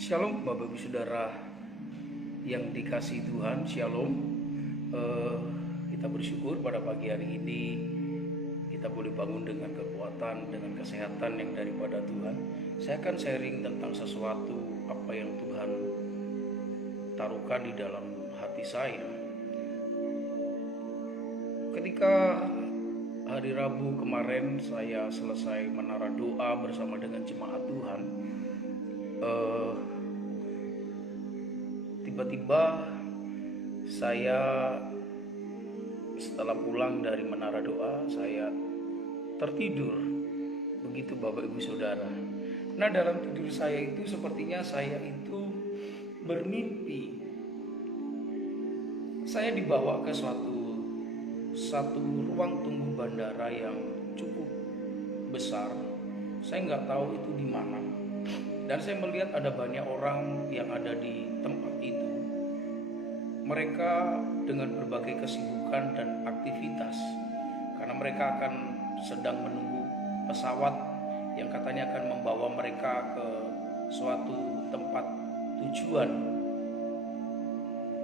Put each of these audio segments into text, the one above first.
Shalom Bapak Ibu Saudara yang dikasihi Tuhan, Shalom. Kita bersyukur pada pagi hari ini kita boleh bangun dengan kekuatan, dengan kesehatan yang daripada Tuhan. Saya akan sharing tentang sesuatu apa yang Tuhan taruhkan di dalam hati saya. Ketika hari Rabu kemarin saya selesai menara doa bersama dengan jemaat Tuhan, tiba-tiba saya setelah pulang dari menara doa saya tertidur. Begitu Bapak Ibu Saudara. Nah, dalam tidur saya itu sepertinya saya itu bermimpi. Saya dibawa ke satu ruang tunggu bandara yang cukup besar. Saya nggak tahu itu di mana. Dan saya melihat ada banyak orang yang ada di tempat itu. Mereka dengan berbagai kesibukan dan aktivitas, karena mereka akan sedang menunggu pesawat yang katanya akan membawa mereka ke suatu tempat tujuan.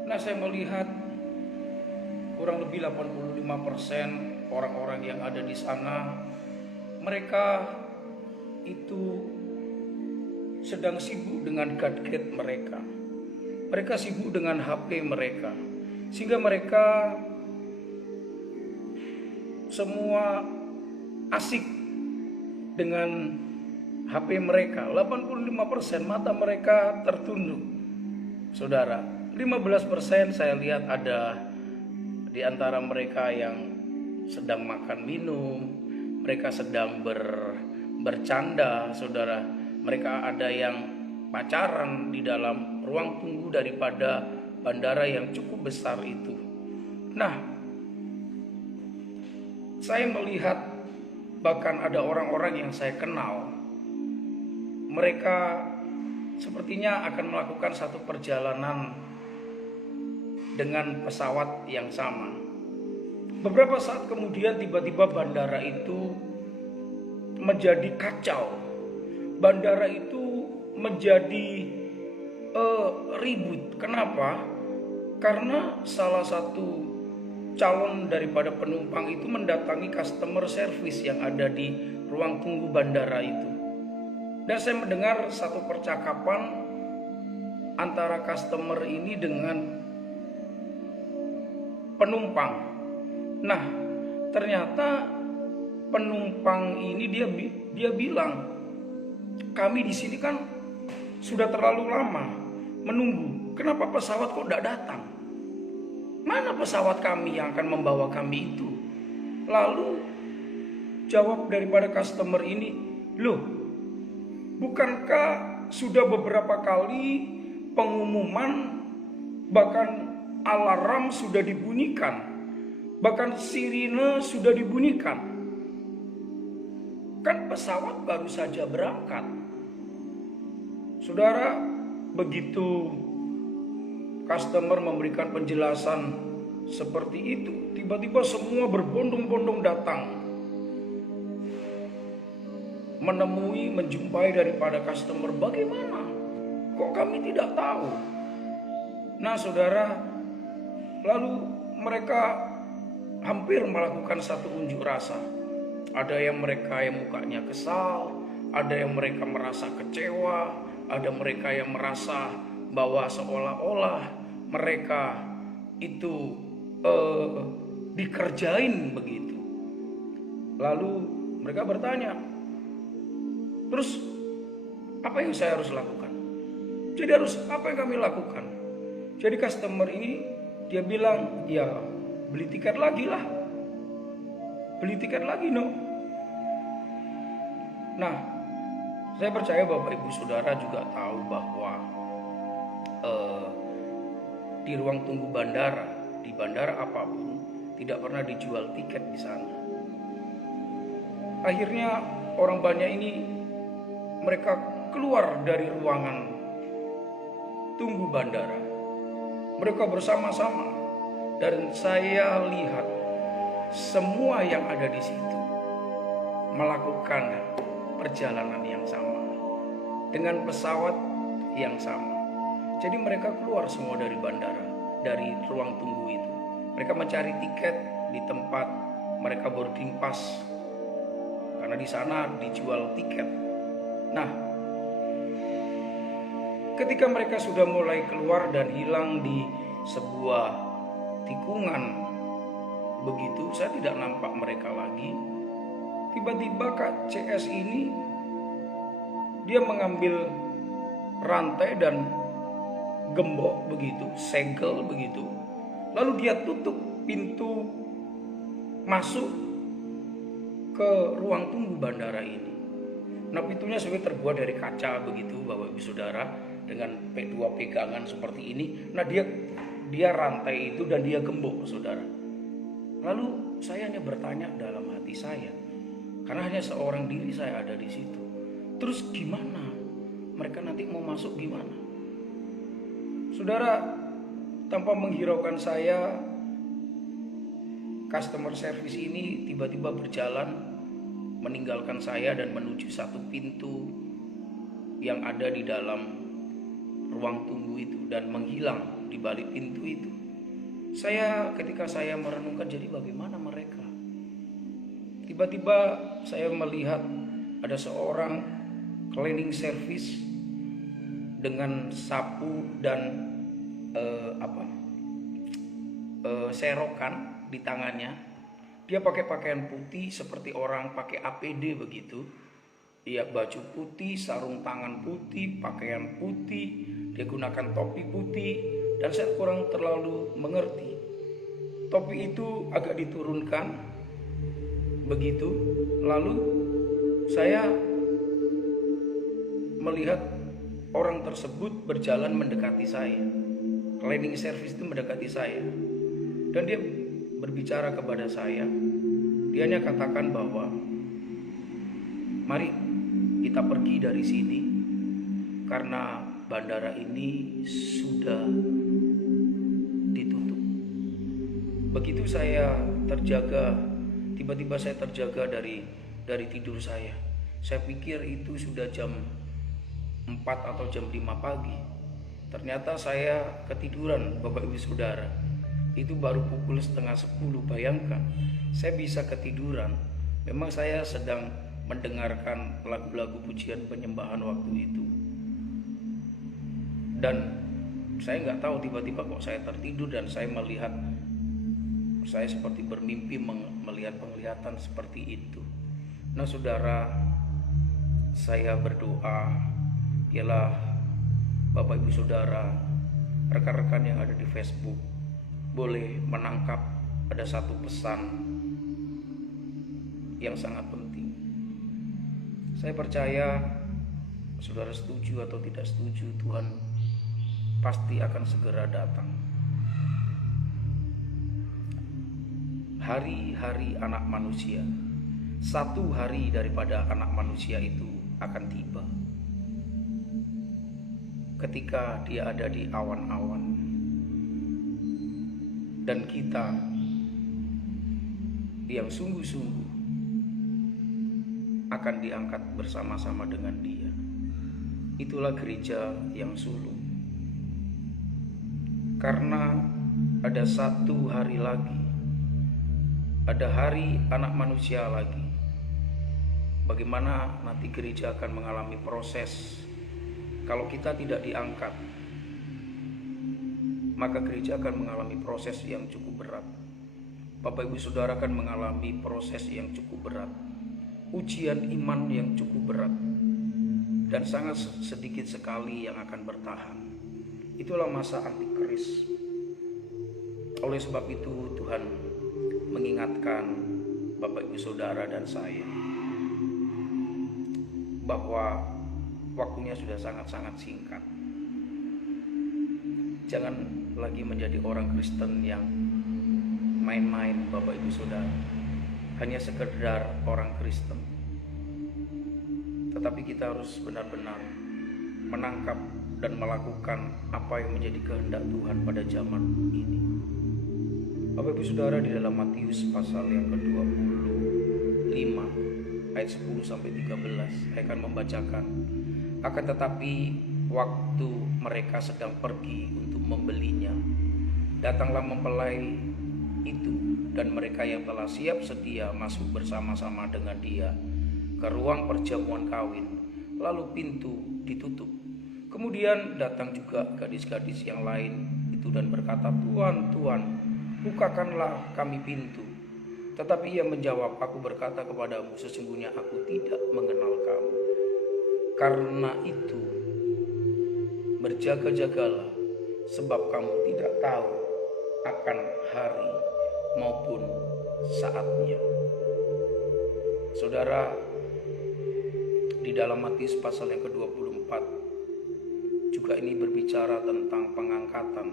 Nah, saya melihat kurang lebih 85% orang-orang yang ada di sana, mereka itu sedang sibuk dengan gadget mereka. Mereka sibuk dengan HP mereka. Sehingga mereka semua asik dengan HP mereka. 85% mata mereka tertunduk. Saudara, 15% saya lihat ada di antara mereka yang sedang makan minum, mereka sedang bercanda, saudara. Mereka ada yang pacaran di dalam ruang tunggu daripada bandara yang cukup besar itu. Nah, saya melihat bahkan ada orang-orang yang saya kenal. Mereka sepertinya akan melakukan satu perjalanan dengan pesawat yang sama. Beberapa saat kemudian tiba-tiba bandara itu menjadi kacau. Bandara itu menjadi ribut. Kenapa? Karena salah satu calon daripada penumpang itu mendatangi customer service yang ada di ruang tunggu bandara itu. Dan saya mendengar satu percakapan antara customer ini dengan penumpang. Nah, ternyata penumpang ini dia bilang, kami di sini kan sudah terlalu lama menunggu. Kenapa pesawat kok tidak datang? Mana pesawat kami yang akan membawa kami itu? Lalu jawab daripada customer ini, loh, bukankah sudah beberapa kali pengumuman, bahkan alarm sudah dibunyikan, bahkan sirine sudah dibunyikan? Kan pesawat baru saja berangkat. Saudara, begitu customer memberikan penjelasan seperti itu, tiba-tiba semua berbondong-bondong datang menemui, menjumpai daripada customer. Bagaimana? Kok kami tidak tahu? Nah, saudara, lalu mereka hampir melakukan satu unjuk rasa. Ada yang mereka yang mukanya kesal, ada yang mereka merasa kecewa, ada mereka yang merasa bahwa seolah-olah mereka itu dikerjain begitu. Lalu mereka bertanya, terus apa yang saya harus lakukan? Jadi apa yang kami lakukan? Jadi customer ini dia bilang, ya beli tiket lagi lah. Beli tiket lagi no. Nah, saya percaya Bapak Ibu Saudara juga tahu bahwa di ruang tunggu bandara, di bandara apapun, tidak pernah dijual tiket di sana. Akhirnya orang banyak ini mereka keluar dari ruangan tunggu bandara. Mereka bersama-sama, dan saya lihat semua yang ada di situ melakukan perjalanan yang sama dengan pesawat yang sama. Jadi mereka keluar semua dari bandara, dari ruang tunggu itu. Mereka mencari tiket di tempat mereka boarding pass, karena di sana dijual tiket. Nah, ketika mereka sudah mulai keluar dan hilang di sebuah tikungan begitu, saya tidak nampak mereka lagi. Tiba-tiba Kak CS ini dia mengambil rantai dan gembok begitu, segel begitu. Lalu dia tutup pintu masuk ke ruang tunggu bandara ini. Nah, pintunya sebenarnya terbuat dari kaca begitu, Bapak Ibu Saudara, dengan dua pegangan seperti ini. Nah, dia rantai itu dan dia gembok, Saudara. Lalu saya hanya bertanya dalam hati saya, karena hanya seorang diri saya ada di situ. Terus gimana? Mereka nanti mau masuk gimana? Saudara, tanpa menghiraukan saya, customer service ini tiba-tiba berjalan meninggalkan saya dan menuju satu pintu yang ada di dalam ruang tunggu itu dan menghilang di balik pintu itu. Ketika saya merenungkan, jadi bagaimana mereka? Tiba-tiba saya melihat ada seorang cleaning service dengan sapu dan serokan di tangannya. Dia pakai pakaian putih seperti orang pakai APD begitu. Dia baju putih, sarung tangan putih, pakaian putih, dia gunakan topi putih, dan saya kurang terlalu mengerti. Topi itu agak diturunkan begitu. Lalu saya melihat orang tersebut berjalan mendekati saya. Cleaning service itu mendekati saya. Dan dia berbicara kepada saya. Dia hanya katakan bahwa mari kita pergi dari sini karena bandara ini sudah ditutup. Begitu saya terjaga, tiba-tiba saya terjaga dari tidur saya. Saya pikir itu sudah jam 4 atau jam 5 pagi. Ternyata saya ketiduran, Bapak Ibu Saudara. Itu baru pukul setengah 10. Bayangkan, saya bisa ketiduran. Memang saya sedang mendengarkan lagu-lagu pujian penyembahan waktu itu. Dan saya nggak tahu tiba-tiba kok saya tertidur dan saya melihat, saya seperti bermimpi melihat penglihatan seperti itu. Nah, Saudara, saya berdoa, biarlah Bapak Ibu Saudara, rekan-rekan yang ada di Facebook boleh menangkap ada satu pesan yang sangat penting. Saya percaya, Saudara setuju atau tidak setuju, Tuhan pasti akan segera datang. Hari-hari anak manusia, satu hari daripada anak manusia itu akan tiba. Ketika dia ada di awan-awan, dan kita yang sungguh-sungguh akan diangkat bersama-sama dengan dia. Itulah gereja yang sulung. Karena ada satu hari lagi, ada hari anak manusia lagi. Bagaimana nanti gereja akan mengalami proses. Kalau kita tidak diangkat, maka gereja akan mengalami proses yang cukup berat. Bapak Ibu Saudara akan mengalami proses yang cukup berat, ujian iman yang cukup berat, dan sangat sedikit sekali yang akan bertahan. Itulah masa antikris. Oleh sebab itu Tuhan mengingatkan Bapak Ibu Saudara dan saya bahwa waktunya sudah sangat-sangat singkat. Jangan lagi menjadi orang Kristen yang main-main, Bapak Ibu Saudara, hanya sekedar orang Kristen. Tetapi kita harus benar-benar menangkap dan melakukan apa yang menjadi kehendak Tuhan pada zaman ini. Bapak Ibu Saudara, di dalam Matius pasal yang ke-25 ayat 10 sampai 13 saya akan membacakan. Akan tetapi waktu mereka sedang pergi untuk membelinya, datanglah mempelai itu dan mereka yang telah siap sedia masuk bersama-sama dengan dia ke ruang perjamuan kawin, lalu pintu ditutup. Kemudian datang juga gadis-gadis yang lain itu dan berkata, "Tuan, Tuan, bukakanlah kami pintu." Tetapi ia menjawab, "Aku berkata kepadamu, sesungguhnya aku tidak mengenal kamu. Karena itu berjaga-jagalah, sebab kamu tidak tahu akan hari maupun saatnya." Saudara, di dalam Matius pasal yang ke-24 juga ini berbicara tentang pengangkatan,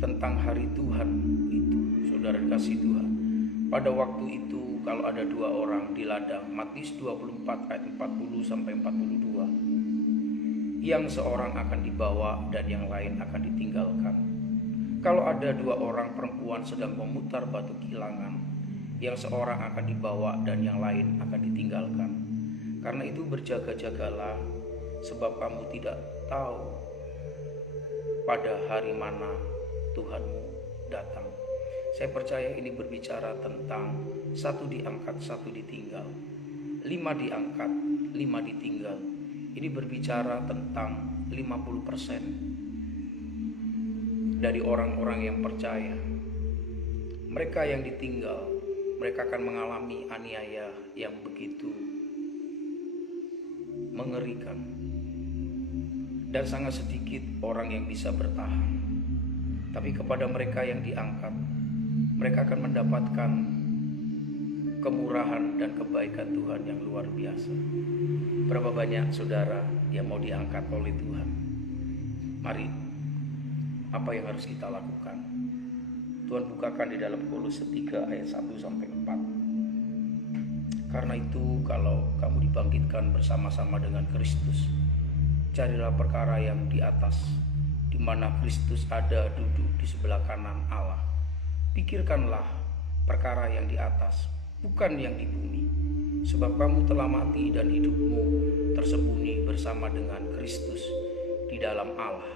tentang hari Tuhan itu. Saudara kasih Tuhan, pada waktu itu kalau ada dua orang di ladang, Matius 24 ayat 40 sampai 42, yang seorang akan dibawa dan yang lain akan ditinggalkan. Kalau ada dua orang perempuan sedang memutar batu kilangan, yang seorang akan dibawa dan yang lain akan ditinggalkan. Karena itu berjaga-jagalah, sebab kamu tidak tahu pada hari mana Tuhanmu datang. Saya percaya ini berbicara tentang satu diangkat, satu ditinggal, 5 diangkat, 5 ditinggal. Ini berbicara tentang 50% dari orang-orang yang percaya. Mereka yang ditinggal, mereka akan mengalami aniaya yang begitu mengerikan, dan sangat sedikit orang yang bisa bertahan. Tapi kepada mereka yang diangkat, mereka akan mendapatkan kemurahan dan kebaikan Tuhan yang luar biasa. Berapa banyak saudara yang mau diangkat oleh Tuhan? Mari, apa yang harus kita lakukan? Tuhan bukakan di dalam Kolose 3 ayat 1 sampai 4. Karena itu kalau kamu dibangkitkan bersama-sama dengan Kristus, carilah perkara yang di atas, di mana Kristus ada duduk di sebelah kanan Allah. Pikirkanlah perkara yang di atas, bukan yang di bumi. Sebab kamu telah mati dan hidupmu tersembunyi bersama dengan Kristus di dalam Allah.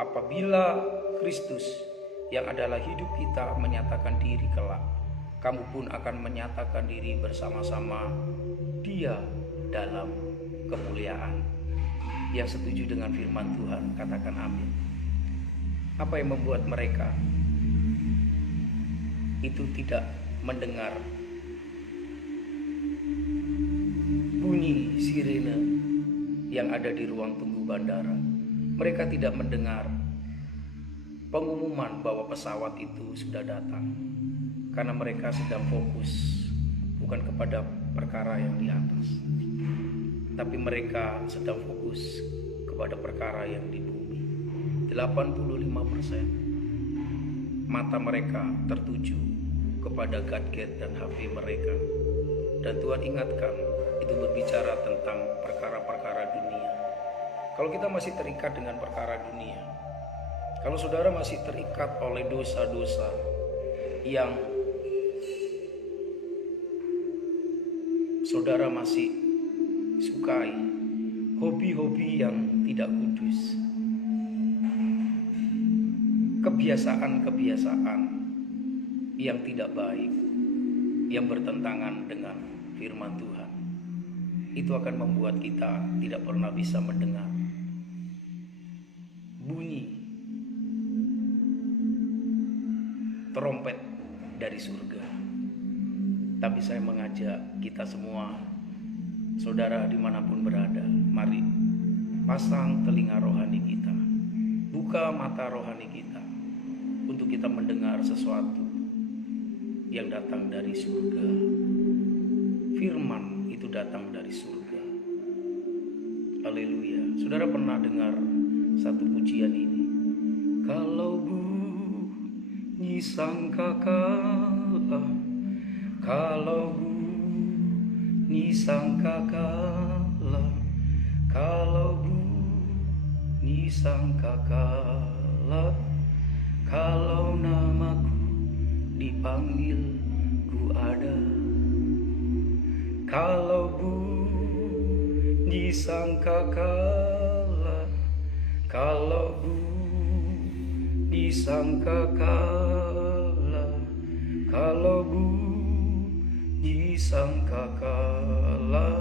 Apabila Kristus yang adalah hidup kita menyatakan diri kelak, kamu pun akan menyatakan diri bersama-sama Dia dalam kemuliaan. Yang setuju dengan firman Tuhan, katakan amin. Apa yang membuat mereka itu tidak mendengar bunyi sirene yang ada di ruang tunggu bandara? Mereka tidak mendengar pengumuman bahwa pesawat itu sudah datang, karena mereka sedang fokus bukan kepada perkara yang di atas, tapi mereka sedang fokus kepada perkara yang di bumi. 85% mata mereka tertuju kepada gadget dan HP mereka. Dan Tuhan ingatkan, itu berbicara tentang perkara-perkara dunia. Kalau kita masih terikat dengan perkara dunia, kalau saudara masih terikat oleh dosa-dosa yang saudara masih sukai, hobi-hobi yang tidak kudus, kebiasaan-kebiasaan yang tidak baik, yang bertentangan dengan firman Tuhan, itu akan membuat kita tidak pernah bisa mendengar bunyi trompet dari surga. Tapi saya mengajak kita semua, saudara dimanapun berada, mari pasang telinga rohani kita, buka mata rohani kita, untuk kita mendengar sesuatu yang datang dari surga. Firman itu datang dari surga. Haleluya. Saudara pernah dengar satu pujian ini? Kalau bunyi sangkakala, kalau bunyi sangkakala, kalau bunyi sangkakala, kalau namaku dipanggil ku ada. Kalau bunyi disangka kalah, kalau disangka kalah, kalau disangka kalah,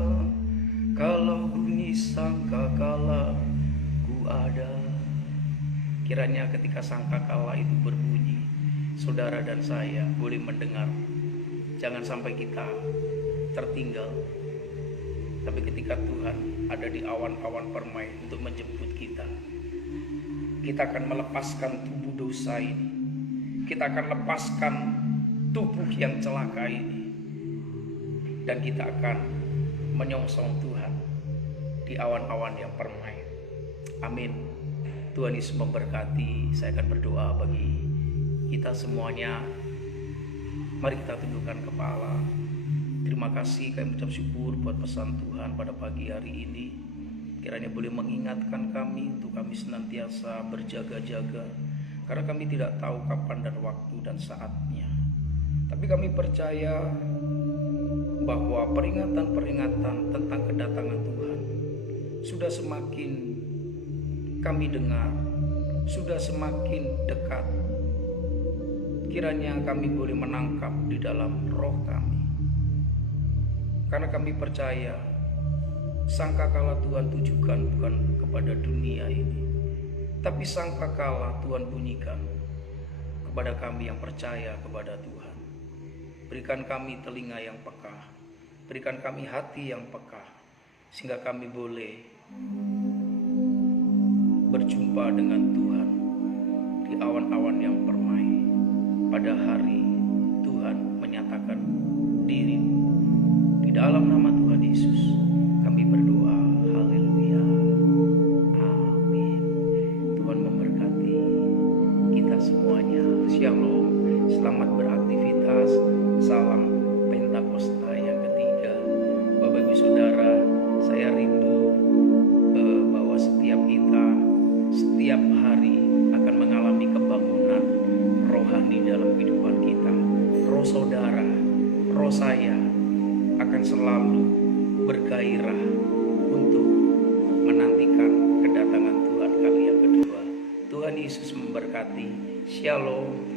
kalau disangka kalah, ku ada. Kiranya ketika sangkakala itu berbunyi, saudara dan saya boleh mendengar. Jangan sampai kita tertinggal. Tapi ketika Tuhan ada di awan-awan permai untuk menjemput kita, kita akan melepaskan tubuh dosa ini. Kita akan lepaskan tubuh yang celaka ini. Dan kita akan menyongsong Tuhan di awan-awan yang permai. Amin. Tuhan Yesus memberkati. Saya akan berdoa bagi kita semuanya. Mari kita tundukkan kepala. Terima kasih, kami ucap syukur buat pesan Tuhan pada pagi hari ini. Kiranya boleh mengingatkan kami untuk kami senantiasa berjaga-jaga, karena kami tidak tahu kapan dan waktu dan saatnya. Tapi kami percaya bahwa peringatan-peringatan tentang kedatangan Tuhan sudah semakin kami dengar, sudah semakin dekat. Kiranya kami boleh menangkap di dalam roh kami, karena kami percaya sangkakala Tuhan tujukan bukan kepada dunia ini, tapi sangkakala Tuhan bunyikan kepada kami yang percaya kepada Tuhan. Berikan kami telinga yang peka, berikan kami hati yang peka, sehingga kami boleh berjumpa dengan Tuhan di awan-awan yang permai pada hari Tuhan menyatakan diri. Di dalam nama Tuhan Yesus kami berdoa. Haleluya. Amin. Tuhan memberkati kita semuanya. Shalom. Selamat beraktivitas. Salam Pentakosta yang ketiga. Bapak Ibu Saudara, saya rindu bahwa setiap kita setiap hari akan mengalami kebangunan rohani dalam kehidupan kita. Roh saudara, roh saya akan selalu bergairah untuk menantikan kedatangan Tuhan kali yang kedua. Tuhan Yesus memberkati. Shalom.